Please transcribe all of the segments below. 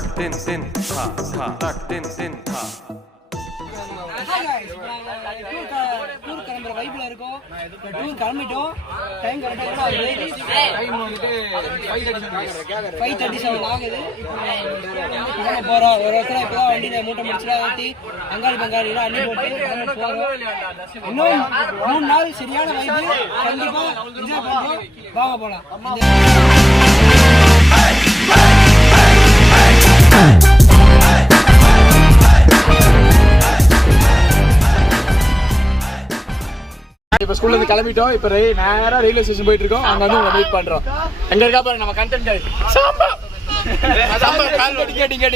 tak tin tin tha tha tak tin tin tha. Hi guys, tour கிளம்புற வைப்ல இருக்கோம். Tour கிளம்பிட்டோம். Time கரெக்டா time வந்துட்டு 5:37 ஆகுது. இப்போ போறோம். ஒரு இடத்துல இப்பதான் வண்டியில மூட்டை முடிச்சுடா ஏத்தி அங்காளி அள்ளி போட்டு போறோம். இன்னும் 3 நாள் சரியான வைப். கண்டிப்பா என்ஜாய் பண்றோம். வாங்க போலாம். இப்ப ஸ்கூல்ல இருந்து கிளம்பிட்டோம். இப்ப நேரா ரயில்வே ஸ்டேஷன் போயிட்டு இருக்கோம். அங்க வந்து வெயிட் பண்றோம். எங்க இருக்கா பாருங்க நம்ம கண்டென்ட் சாம்பா கேட்டிங்க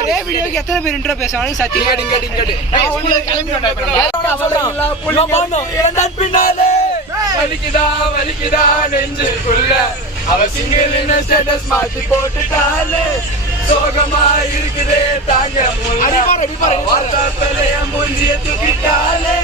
ஒரே வீடியோக்கு எத்தனை பேர் இன்ட்ரோ பேசுவாங்க சத்தி கேட்டிங்க ஸ்கூல்ல கிளம்பிட்டோம். பின்னாலே வலிக்குதா நெஞ்சுக்குள்ள அவ சிங்கிள் ஸ்டேட்டஸ் மாத்தி போட்டுட்டாலே சோகமா இருக்குதே தாங்க வார்த்தை மூஞ்சிய தூக்கிட்டாலே.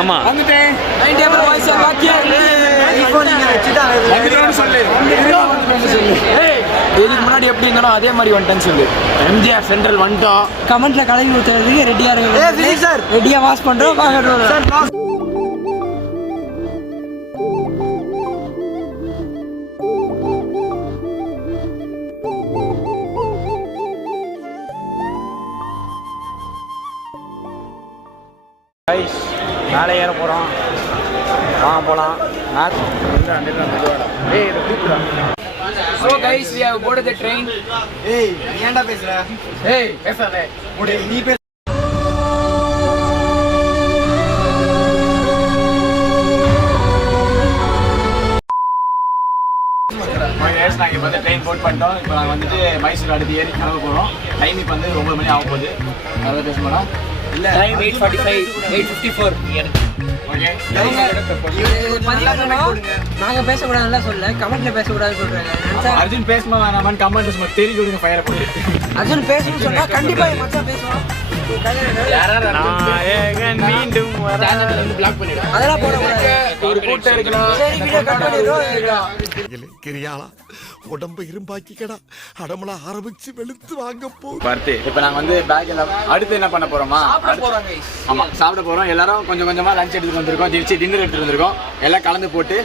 ஆமா இதுக்கு முன்னாடி எப்படி இருந்தாலும் அதே மாதிரி வந்துட்டேன்னு சொல்லு. எம்ஜிஆர் சென்ட்ரல் வந்துட்டோம். கமெண்ட்ல கலவி ஊத்துறதுக்கு ரெடியா இருக்கு சார். ரெடியா வாஷ் பண்றோம். மேலே ஏற போகிறோம். வாங்க போகலாம். So guys we have boarded the train. ஏன்டா பேசுற? பேசாதே நீ பேச. நாங்கள் இப்போ வந்து ட்ரெயின் போட் பண்ணிட்டோம். இப்போ நாங்கள் வந்துட்டு மைசூர் அடுத்து ஏறி கிளம்ப போகிறோம். டைம் இப்போ வந்து 9 மணி ஆக போகுது. அதை பேச போகிறோம். இல்லை 8:45 8:54. ஓகே நாங்க பேசக்கூடாதுன்னு சொல்ல, கமெண்ட்ல பேசக்கூடாதுன்னு சொல்றாங்க. அர்ஜுன் பேசமா வேணாமான்னு கமெண்ட் சும்மா தெரிஞ்சு கொடுங்க. ஃபயரை போட்டு அர்ஜுன் பேசணும்னு சொன்னா கண்டிப்பா என் மச்சான் பேசுவான். மீண்டும் அதெல்லாம் போடக்கூடாது. ஒரு கூட்டம் இருக்கலாம். சரி வீடியோ கட் பண்ணிடுறோம். கிரியாளா உடம்பு இரும்பாக்கிக்கடா அடமலா ஆரம்பிச்சு வெளுத்து வாங்க போ. இப்போ நாங்கள் வந்து பேக் எல்லாம் அடுத்து என்ன பண்ண போறோமா? ஆமா சாப்பிட போறோம். எல்லாரும் கொஞ்சம் கொஞ்சமா லஞ்ச் எடுத்துட்டு வந்திருக்கோம். திருச்சி டின்னர் எடுத்துட்டு வந்திருக்கோம். எல்லாம் கலந்து போட்டு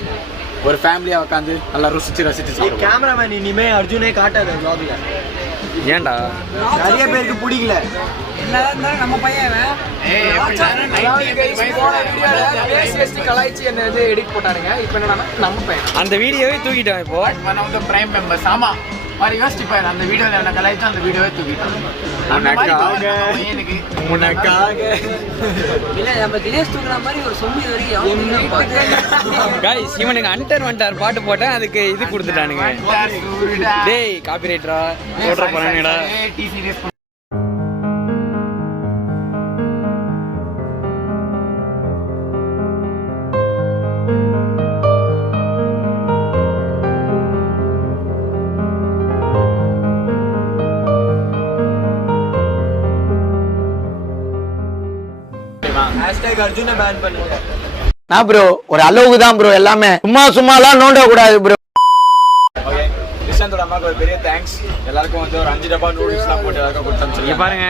ஒரு ஃபேமிலியா உட்காந்து நல்லா ரசிச்சு சாப்பிடுவோம். கேமராமேன் இனிமே அர்ஜுனே காட்டாது vlogல. ஏன்டா நிறைய பேருக்கு பிடிக்கல. என்னதான் இருந்தாலும் நம்ம பையன் கலாய்ச்சி என்ன எடிட் போட்டானுங்க. இப்போ என்னன்னா நம்ம பையன் அந்த வீடியோவே தூக்கிட்டோம். இப்போ one of the prime members. ஆமா மாதிரி யோசிச்சு பாரு. அந்த வீடியோவில் என்ன கலாய்ச்சி அந்த வீடியோவே தூக்கிட்டோம். உனக்காக இல்ல நம்ம தினேஷ் தூக்குற மாதிரி ஒரு சொம்பி வரைக்கும் गाइस இவனுங்க அண்டர் வண்டார் பாட்டு போட்டேன். அதுக்கு இது கொடுத்துட்டானுங்க. டேய் காப்பிரைட்டரா போடுற பண்ணேடா. அர்ஜுனை பேன் பண்ணுங்க. நான் ப்ரோ ஒரு அளவுக்கு தான் ப்ரோ. எல்லாமே சும்மாலாம் நோண்ட கூடாது ப்ரோ. ஓகே நிஷாந்தோட அம்மாக்கு ஒரு பெரிய தேங்க்ஸ். எல்லாருக்கும் வந்து ஒரு 5 டப்பா நூடுல்ஸ்லாம் போட்டு எல்லாருக்கும் கொடுத்து இங்க பாருங்க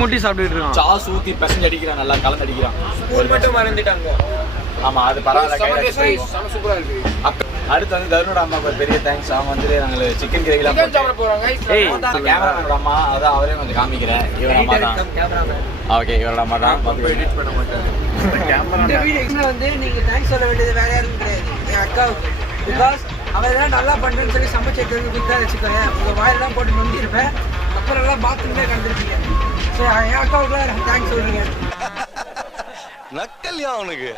முட்டி சாப்பிட்டுட்டு இருக்கோம். சாஸ் ஊத்தி பசங்க அடிக்கிறான். நல்லா கலந்து அடிக்கிறான். ஒரு மட்டும் மறந்துட்டாங்க. ஆமா அது பரவாயில்ல. சூப்பரா இருக்கு. அடுத்து வந்து தருணோட அம்மாக்கு ஒரு பெரிய தேங்க்ஸ். அவங்க வந்து நாங்க சிக்கன் கிரேவிலாம் சாப்பிட போறாங்க. ஏய் கேமராமேனோட அம்மா அதான் அவரே வந்து காமிக்கிறேன். இவரோட அம்மா தான். ஓகே இவரோட அம்மா தான். எடிட் பண்ண மாட்டாங்க. இந்த வீடியோல வந்து நீங்க தேங்க்ஸ் சொல்ல வேண்டியது வேற யாரும் கிடையாது, என் அக்காவுக்கு. பிகாஸ் அவ எல்லாம் நல்லா பண்றேன்னு சொல்லி சமைச்சு கொடுத்தா வச்சுக்கோங்க. உங்க வாயெல்லாம் போட்டு நம்பியிருப்பேன். அப்புறம் எல்லாம் பாத்ரூம்லேயே கண்டிருப்பீங்க. ஸோ என் அக்காவுக்குலாம் தேங்க்ஸ் சொல்றீங்க. நக்கல்யா அவனுக்கு.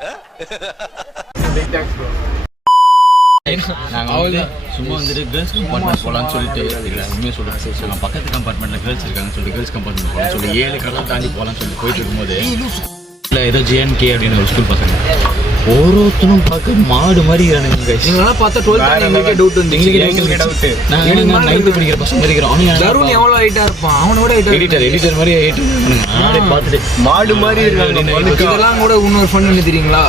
நாங்க வந்து சும்மா வந்துட்டு கேர்ள்ஸ் கம்பார்ட்மெண்ட் போகலான்னு சொல்லிட்டு இல்லை உண்மையாக சொல்லுங்கள் நாங்கள் பக்கத்து கம்பார்ட்மெண்ட்டில் கேர்ள்ஸ் இருக்காங்கன்னு சொல்லி கேர்ள்ஸ் கம்பார்ட்மெண்ட் போகலான்னு சொல்லி 7 கடலாம் தாண்டி போகலான்னு சொல்லி போயிட்டு இருக்கும்போது இல்லை ஏதோ ஜேஎன்கே அப்படின்னு ஒரு ஸ்கூல் பசங்க ஒருத்தனும் பார்க்க மாடு மாதிரி நீங்களாம் பார்த்தா 12th எங்களுக்கே டவுட் வந்து எங்களுக்கு டவுட்டு நாங்கள் 9th படிக்கிற பசங்க இருக்கிறோம் தருண் எவ்வளோ ஹைட்டா இருப்பான் அவனோட எடிட்டர் மாதிரி ஆகிட்டு பார்த்துட்டு மாடு மாதிரி இருக்காங்க. இதெல்லாம் கூட இன்னொரு ஃபன் என்ன தெரியுங்களா,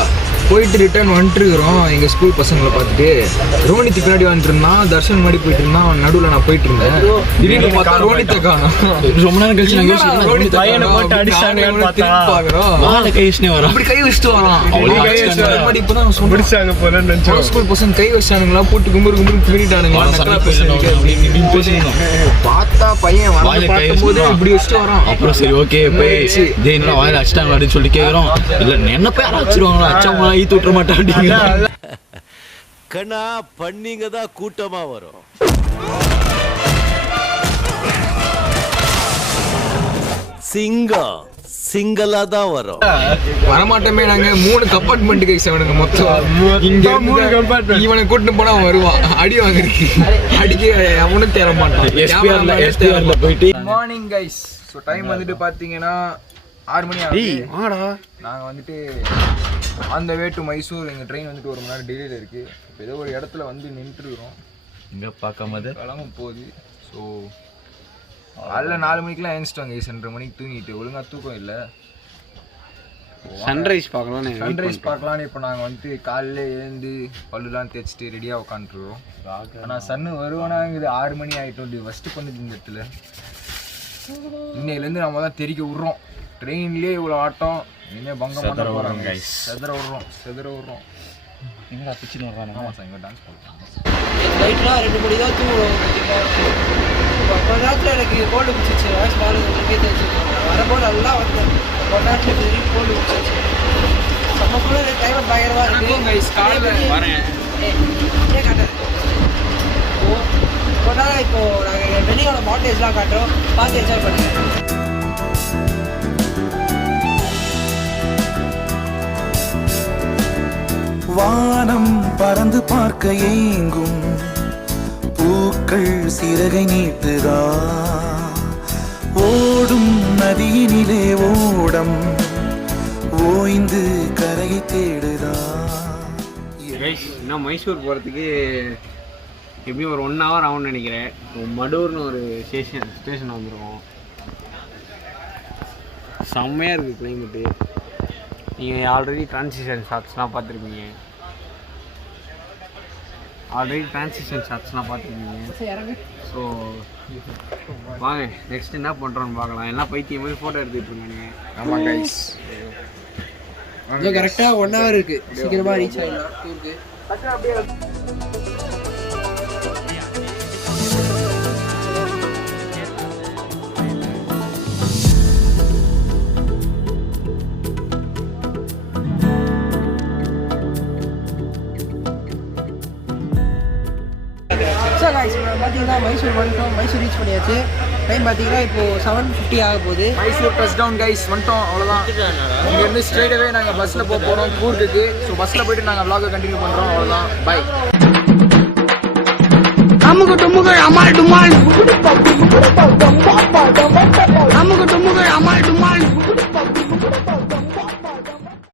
போயிட்டு ரிட்டர்ன் வந்துட்டு இருக்கிறோம் எங்கள் ஸ்கூல் பசங்களை பார்த்துட்டு. ரோனித்து பின்னாடி வந்துட்டு இருந்தான், தர்ஷன் முன்னாடி போயிட்டு இருந்தான், அவன் நடுவில் நான் போயிட்டு இருந்தேன். திடீர்னு பார்த்தா ரோனித்தை காணோம். ரொம்ப நேரம் கழிச்சு நாங்கள் பையனை போட்டு அடிச்சாங்க பார்க்குறோம். கை வச்சுனே வரோம், அப்படி கை வச்சுட்டு வரான். இப்போதான் ஸ்கூல் பசங்க கை வச்சானுங்களா, போட்டு கும்புறு பிரிட்டானுங்களா, பார்த்தா பையன் போது இப்படி வச்சுட்டு வரான். அப்புறம் சரி ஓகே போயிடுச்சு என்னடா வாயில அடிச்சிட்டாங்க அப்படின்னு சொல்லிட்டு கேட்குறோம். இல்லை என்ன போய் அடிச்சிருவாங்களா, அச்சவங்களா ஈத்து விட்டுற மாட்டாங்க. கண்ணா பண்ணிங்க தான் கூட்டமா வரும். சிங்கம் சிங்களா தான் வரும். வரமாட்டோமே நாங்க 3 கம்பார்ட்மெண்ட் கைஸ் அவனுங்க மொத்தம். இங்க இவனை கூட்டிட்டு போனா அவன் வருவான், அடி வாங்கிருக்கு அடிக்க அவனும் தேர மாட்டான். போயிட்டு மார்னிங் கைஸ். ஸோ டைம் வந்துட்டு பார்த்தீங்கன்னா 6 மணி ஆகுது. நாங்கள் வந்துட்டு அந்த வே டு மைசூர். எங்கள் ட்ரெயின் வந்துட்டு 1 மணி நேரம் டிலேயில் இருக்குது. இப்போ ஏதோ ஒரு இடத்துல வந்து நின்றுருக்கிறோம், இங்கே பார்க்காம கிளம்ப போகுது. ஸோ அதில் 4 மணிக்கெலாம் எழுந்துட்டோம் கைஸ். 2:30 மணிக்கு தூங்கிட்டு ஒழுங்காக தூக்கம் இல்லை. சன்ரைஸ் பார்க்கலாம். சன்ரைஸ் பார்க்கலான்னு இப்போ நாங்கள் வந்துட்டு காலையில் எழுந்து பல்லுலாம் தேய்ச்சிட்டு ரெடியாக உட்காந்துருவோம். ஆனால் சன்னு வருவானாங்குது. 6 மணி ஆகிட்டோம். ஃபஸ்ட்டு பண்ணுது இந்த இடத்துல. இன்னையிலேருந்து நம்ம தான் தெரிக்க விட்றோம். ட்ரெயின்லேயே இவ்வளோ ஆட்டம், இனிமேல் பங்கம் பண்ண போகிறாங்க. செதற விட்றோம். எங்கடா பிச்சுன்னு வர்றாங்க. ஆமாம் சார், எங்கே டான்ஸ் பண்ணுறாங்க. நைட்லாம் 2 மணி தான் தூங்குவோம். கொஞ்ச நேரத்தில் எனக்கு கோல்டு பிடிச்சிச்சு. வாய்ஸ் பால் உங்களுக்கே தெரிஞ்சுக்கோங்க. வரும்போது நல்லா வந்தேன். கொஞ்ச நேரத்தில் திடீர்னு கோல்டு பிடிச்சிச்சு. நம்ம கூட டைம் பயங்கரமாக இருக்குது. வரேன் காட்டுறேன். கொஞ்ச நேரம் இப்போது நாங்கள் வெளியோட மாண்டேஜ்லாம் காட்டுறோம், பார்த்து என்ஜாய் பண்ணுங்கள். வானம் பறந்து பார்க்க ஏங்கும், பூக்கள் சிறகை நீட்டுதா, ஓடும் நதியினிலே ஓடம் ஓய்ந்து கரையை தேடுதா. இன்னும் மைசூர் போகிறதுக்கு எப்படியும் ஒரு 1 hour ஆகும்னு நினைக்கிறேன். மடூர்னு ஒரு ஸ்டேஷன் வந்துருக்கோம். செம்மையாக இருக்குது கிளைமேட்டு. நீங்கள் ஆல்ரெடி டிரான்சிஷன் ஷாட்ஸ்லாம் பார்த்துருப்பீங்க. ஸோ வாங்க நெக்ஸ்ட் என்ன பண்ணுறோன்னு பார்க்கலாம். எல்லாம் பைத்தியம் மாதிரி ஃபோட்டோ எடுத்துகிட்டு இருக்காங்க. ஆமாம் கைஸ், கரெக்டாக 1 hour இருக்குது. சீக்கிரமாக ரீச் ஆகிடலாம் டூருக்கு. பார்த்தீங்கன்னா மைசூர் வந்துட்டோம். மைசூர் ரீச் பண்ணியாச்சு. டைம் பார்த்தீங்கன்னா இப்போது 7:50 ஆக போகுது. மைசூர் டச் டவுன் கைஸ், வந்துட்டோம். அவ்வளோதான். இங்கேருந்து ஸ்ட்ரெயிட்டாகவே நாங்கள் பஸ்ஸில் போகிறோம் கூர்க்குக்கு. ஸோ பஸ்ஸில் போய்ட்டு நாங்கள் vlog கண்டினியூ பண்ணுறோம். அவ்வளோதான், பை. அமுக டுமுக அமால் டுமால் அமுக டுமுக அமால் டுமால்